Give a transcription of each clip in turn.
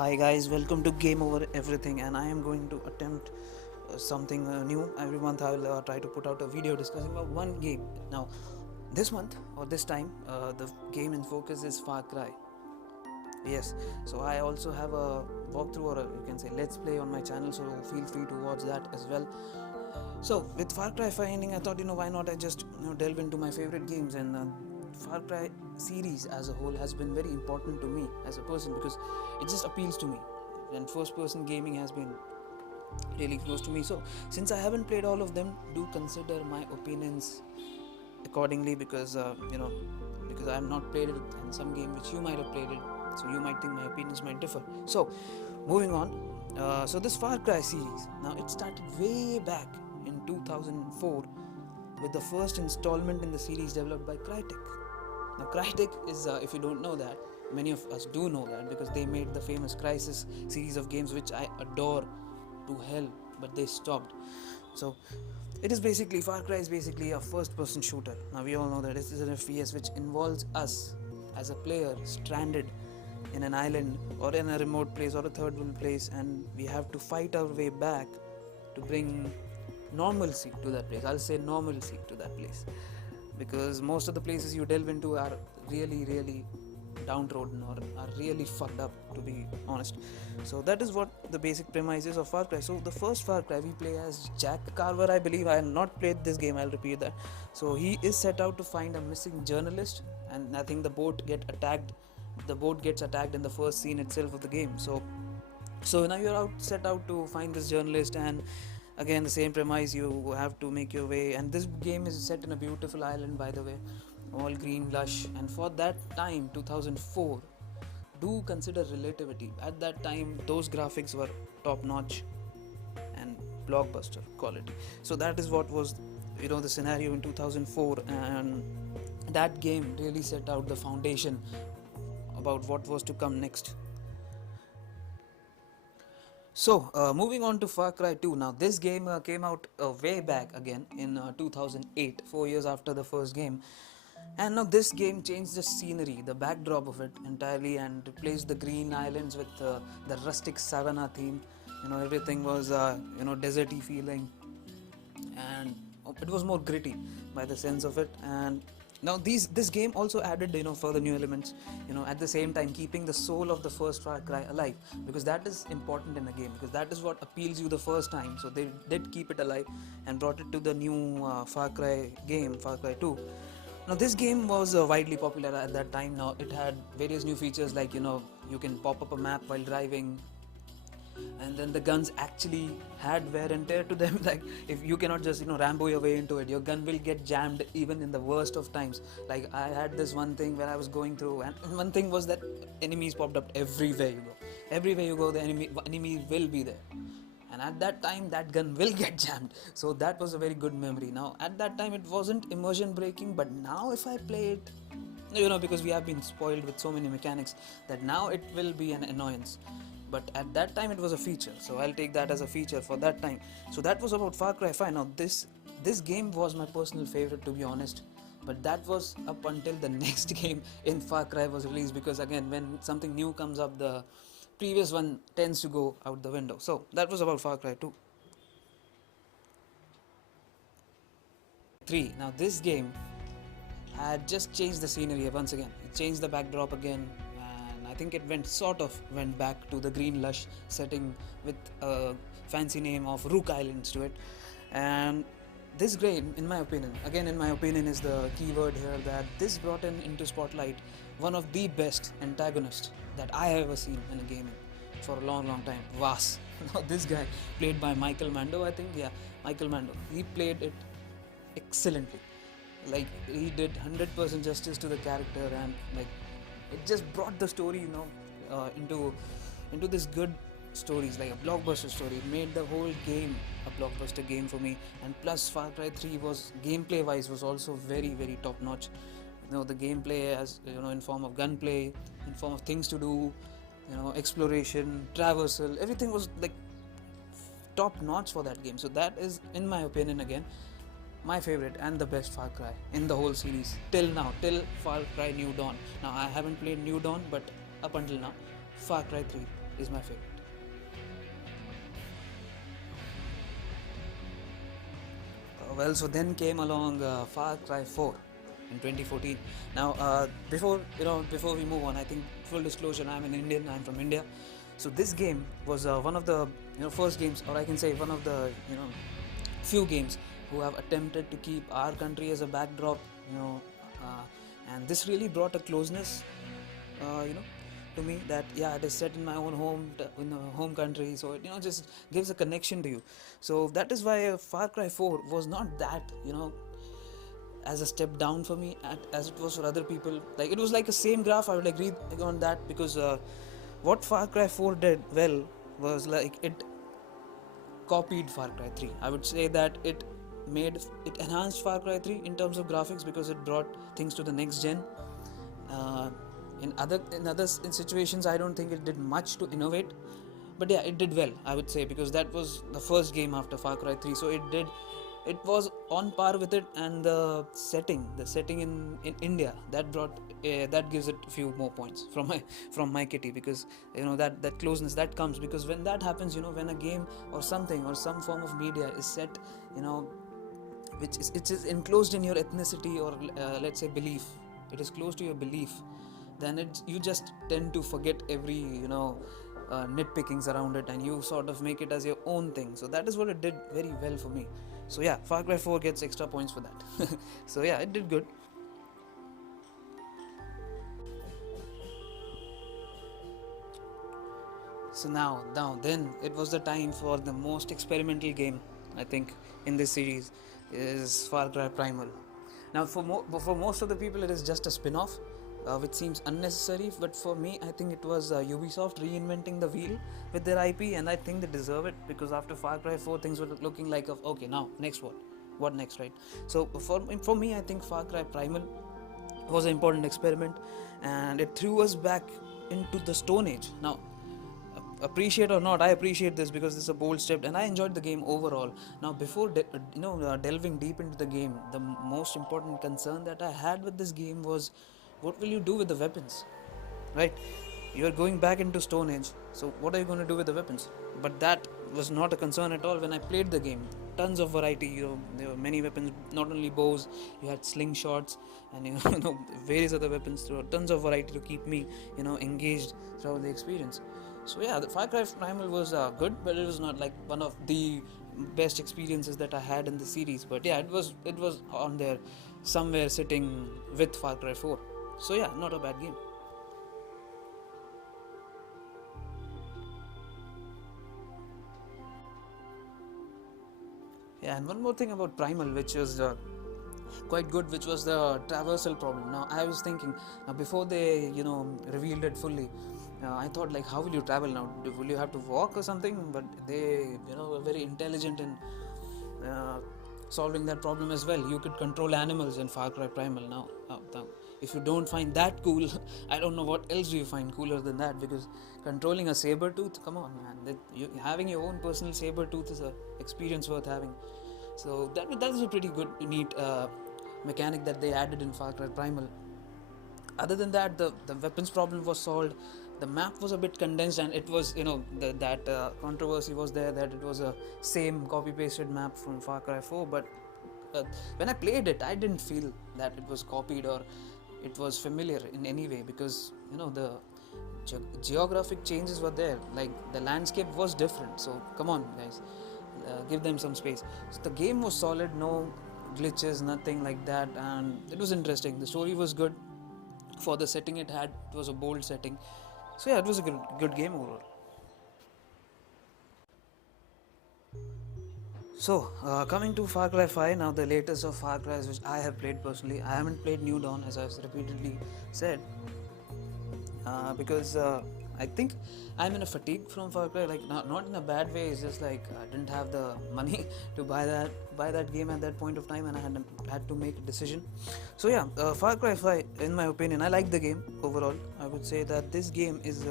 Hi guys, welcome to Game Over Everything, and I am going to attempt something new. Every month I will try to put out a video discussing about one game. Now, this month or this time, the game in focus is Far Cry. Yes, so I also have a walkthrough, or you can say let's play on my channel, so feel free to watch that as well. So with Far Cry 5 ending, I thought, why not I just delve into my favorite games, and Far Cry series as a whole has been very important to me as a person because it just appeals to me, and first person gaming has been really close to me. So since I haven't played all of them, do consider my opinions accordingly, because because I have not played it in some game which you might have played it, so you might think my opinions might differ. So moving on, so this Far Cry series, now it started way back in 2004 with the first installment in the series developed by Crytek. Now Crytek is, if you don't know that, many of us do know that because they made the famous Crysis series of games which I adore to hell, but they stopped. So it is basically, Far Cry is basically a first person shooter. Now we all know that this is an FPS which involves us as a player stranded in an island or in a remote place or a third world place, and we have to fight our way back to bring normalcy to that place. I'll say normalcy to that place, because most of the places you delve into are really downtrodden or are really fucked up, to be honest. So that is what the basic premise is of Far Cry. So the first Far Cry we play as Jack Carver, I believe. I have not played this game, I'll repeat that. So he is set out to find a missing journalist, and I think the boat gets attacked in the first scene itself of the game. So now you're set out to find this journalist, and again the same premise, you have to make your way. And this game is set in a beautiful island, by the way, all green, lush, and for that time, 2004, do consider relativity. At that time, those graphics were top notch and blockbuster quality. So that is what was, the scenario in 2004, and that game really set out the foundation about what was to come next. So, moving on to Far Cry 2. Now, this game came out way back again in 2008, 4 years after the first game. And now this game changed the scenery, the backdrop of it entirely, and replaced the green islands with the rustic savanna theme. Everything was, deserty feeling, and it was more gritty by the sense of it. And now this game also added further new elements, at the same time keeping the soul of the first Far Cry alive, because that is important in a game, because that is what appeals you the first time. So they did keep it alive and brought it to the new Far Cry game, Far Cry 2. Now this game was widely popular at that time. Now it had various new features, like you can pop up a map while driving, and then the guns actually had wear and tear to them. Like, if you cannot just Rambo your way into it, your gun will get jammed even in the worst of times. Like, I had this one thing where I was going through, and one thing was that enemies popped up everywhere you go. The enemy will be there, and at that time that gun will get jammed. So that was a very good memory. Now at that time it wasn't immersion breaking, but now if I play it, because we have been spoiled with so many mechanics, that now it will be an annoyance. But at that time it was a feature, so I'll take that as a feature for that time. So that was about Far Cry 5. Now this game was my personal favorite, to be honest, but that was up until the next game in Far Cry was released, because again, when something new comes up, the previous one tends to go out the window. So that was about Far Cry 2. 3. Now this game had just changed the scenery once again. It changed the backdrop again, and I think it went back to the green lush setting with a fancy name of Rook Islands to it. And this game, in my opinion, is the key word here, that this brought into spotlight one of the best antagonists that I have ever seen in a game for a long time, Vaas. Now this guy, played by Michael Mando, I think, yeah, Michael Mando, he played it excellently. Like, he did 100% justice to the character, and like, it just brought the story into this good stories, like a blockbuster story. It made the whole game a blockbuster game for me. And plus, Far Cry 3 was, gameplay wise, was also very top notch. The gameplay, as in form of gunplay, in form of things to do, exploration, traversal, everything was like top notch for that game. So that is, in my opinion, again, my favorite and the best Far Cry in the whole series till now, till Far Cry New Dawn. Now I haven't played New Dawn, but up until now, Far Cry 3 is my favorite. Well, so then came along Far Cry 4 in 2014. Now, before we move on, I think full disclosure, I'm an Indian. I'm from India. So this game was one of the first games, or I can say one of the few games who have attempted to keep our country as a backdrop. And this really brought a closeness, to me, that yeah, it is set in my own in the home country, so it just gives a connection to you. So that is why Far Cry 4 was not that as a step down for me as it was for other people. Like, it was like a same graph, I would agree on that, because what Far Cry 4 did well was like it copied Far Cry 3. I would say that it enhanced Far Cry 3 in terms of graphics, because it brought things to the next gen. uh, in situations, I don't think it did much to innovate, but yeah, it did well, I would say, because that was the first game after Far Cry 3, so it was on par with it. And the setting in India, that gives it a few more points from my kitty, because that closeness that comes, because when that happens, when a game or something or some form of media is set, which is enclosed in your ethnicity, or let's say belief, it is close to your belief, then you just tend to forget every nitpickings around it, and you sort of make it as your own thing. So that is what it did very well for me. So yeah, Far Cry 4 gets extra points for that. So yeah, it did good. So now then it was the time for the most experimental game, I think, in this series, is Far Cry Primal. Now, for most of the people, it is just a spin-off, which seems unnecessary. But for me, I think it was Ubisoft reinventing the wheel with their IP, and I think they deserve it, because after Far Cry 4, things were looking like, okay, now next what next, right? So for me, I think Far Cry Primal was an important experiment, and it threw us back into the Stone Age. Now, appreciate or not, I appreciate this, because this is a bold step, and I enjoyed the game overall. Now, before delving deep into the game, the most important concern that I had with this game was, what will you do with the weapons, right? You are going back into Stone Age, so what are you going to do with the weapons? But that was not a concern at all when I played the game. Tons of variety, there were many weapons, not only bows, you had slingshots, and various other weapons. There were tons of variety to keep me engaged throughout the experience. So yeah, the Far Cry Primal was good, but it was not like one of the best experiences that I had in the series. But yeah, it was on there somewhere, sitting with Far Cry 4. So yeah, not a bad game. Yeah, and one more thing about Primal, which was quite good, which was the traversal problem. Now, I was thinking, before they revealed it fully, I thought, like, how will you travel now? Will you have to walk or something? But they were very intelligent in uh, solving that problem as well. You could control animals in Far Cry Primal. Now, if you don't find that cool, I don't know what else do you find cooler than that, because controlling a saber tooth, come on, man, having your own personal saber tooth is a experience worth having. So that is a pretty good, neat mechanic that they added in Far Cry Primal. Other than that, the weapons problem was solved. The map was a bit condensed, and it was that controversy was there, that it was a same copy pasted map from Far Cry 4. But when I played it, I didn't feel that it was copied or it was familiar in any way, because the geographic changes were there, like the landscape was different. So come on, guys, give them some space. So the game was solid, no glitches, nothing like that, and it was interesting. The story was good for the setting it had. It was a bold setting. So yeah, it was a good game overall. So, coming to Far Cry 5, now the latest of Far Cry's which I have played personally. I haven't played New Dawn, as I've repeatedly said, because I think I'm in a fatigue from Far Cry. Like, not in a bad way. It's just like I didn't have the money to buy that game at that point of time, and I had to make a decision. So yeah, Far Cry 5, in my opinion, I like the game overall. I would say that this game is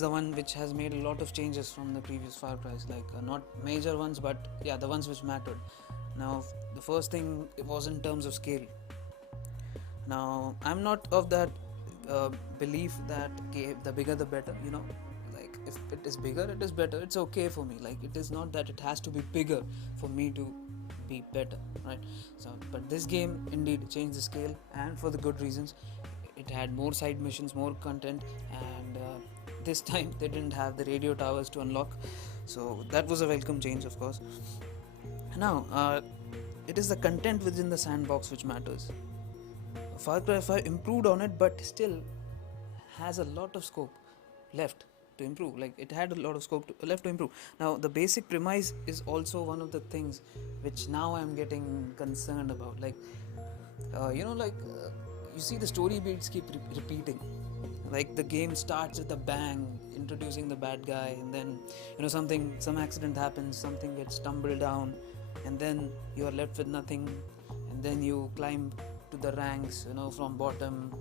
the one which has made a lot of changes from the previous Far Cry's, like not major ones, but yeah, the ones which mattered. Now, the first thing was in terms of scale. Now, I'm not of that belief that the bigger the better. if it is bigger, it is better. It's okay for me. Like, it is not that it has to be bigger for me to be better, right? So, but this game indeed changed the scale, and for the good reasons. It had more side missions, more content, and this time they didn't have the radio towers to unlock, so that was a welcome change, of course. Now, it is the content within the sandbox which matters. Far Cry 5 improved on it, but still has a lot of scope left to improve. Like, it had a lot of scope left to improve. Now, the basic premise is also one of the things which now I'm getting concerned about. Like, you see the story beats keep repeating. Like, the game starts with a bang, introducing the bad guy, and then some accident happens, something gets tumbled down, and then you are left with nothing, and then you climb to the ranks, from bottom,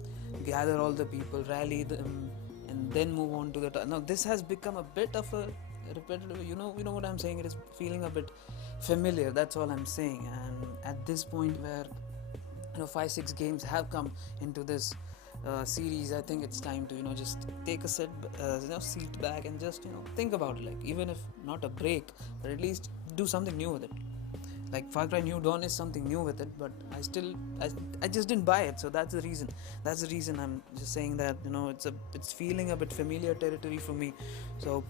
gather all the people, rally them, and then move on to the top. Now, this has become a bit of a repetitive. You know what I'm saying. It is feeling a bit familiar. That's all I'm saying. And at this point where 5-6 games have come into this series, I think it's time to just take a seat back and just think about it. Like, even if not a break, but at least do something new with it. Like, Far Cry New Dawn is something new with it, but I just didn't buy it. So that's the reason I'm just saying that it's feeling a bit familiar territory for me. So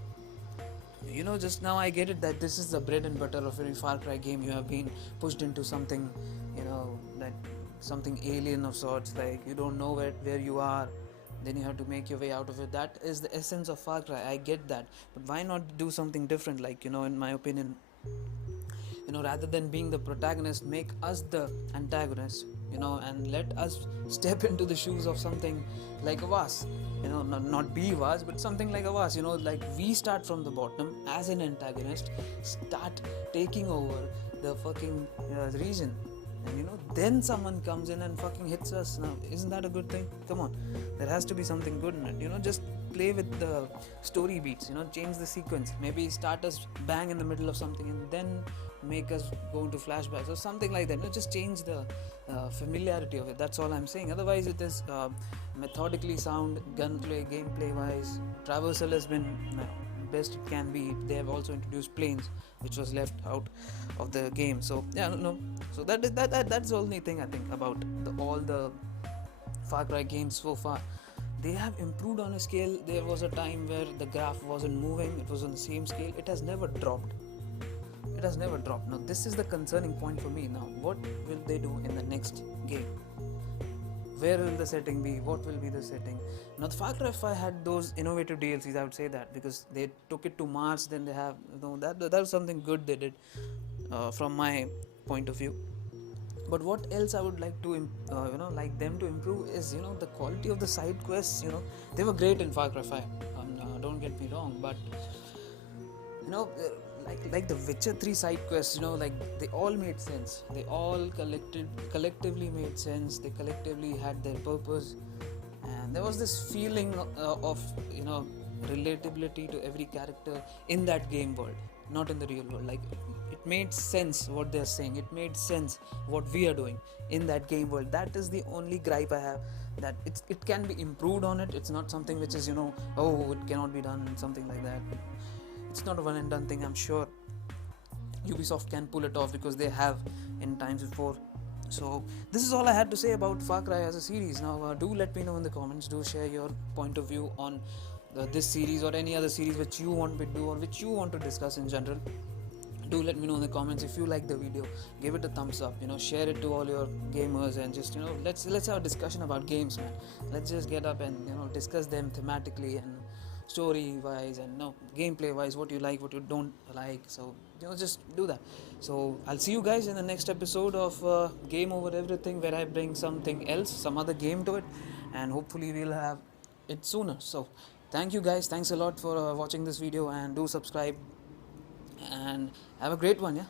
just now I get it that this is the bread and butter of every Far Cry game. You have been pushed into something, that something alien of sorts. Like, you don't know where you are, then you have to make your way out of it. That is the essence of Far Cry. I get that, but why not do something different? Like, in my opinion, rather than being the protagonist, make us the antagonist, and let us step into the shoes of something like a Vaas, not be Vaas, but something like a Vaas, like we start from the bottom as an antagonist, start taking over the fucking region, and then someone comes in and fucking hits us. Now, isn't that a good thing? Come on, there has to be something good in it. Just play with the story beats, change the sequence, maybe start us bang in the middle of something and then make us go into flashbacks or something like that. Just change the familiarity of it. That's all I'm saying. Otherwise, it is methodically sound, gunplay, gameplay wise. Traversal has been best it can be. They have also introduced planes, which was left out of the game. So so that's the only thing I think about all the Far Cry games so far. They have improved on a scale. There was a time where the graph wasn't moving, it was on the same scale. It has never dropped. Now, this is the concerning point for me. Now, what will they do in the next game? Where will the setting be? What will be the setting? Now, the Far Cry 5 had those innovative DLCs, I would say that, because they took it to Mars. Then they have, that was something good they did, from my point of view. But what else I would like to like them to improve is the quality of the side quests. They were great in Far Cry 5, don't get me wrong, but like the Witcher 3 side quests, like they all made sense. They all collectively made sense. They collectively had their purpose, and there was this feeling of relatability to every character in that game world, not in the real world. Like, it made sense what they're saying. It made sense what we are doing in that game world. That is the only gripe I have, that it can be improved on it. It's not something which is it cannot be done, something like that. It's not a one and done thing. I'm sure Ubisoft can pull it off because they have in times before. So this is all I had to say about Far Cry as a series. Now, do let me know in the comments. Do share your point of view on this series or any other series which you want me to do or which you want to discuss in general. Do let me know in the comments. If you like the video, give it a thumbs up, share it to all your gamers, and just let's have a discussion about games, man. Let's just get up and discuss them thematically and story wise and gameplay wise, what you like, what you don't like. So just do that. So I'll see you guys in the next episode of Game Over Everything, where I bring something else, some other game to it, and hopefully we'll have it sooner. So thank you guys, thanks a lot for watching this video, and do subscribe and have a great one. Yeah.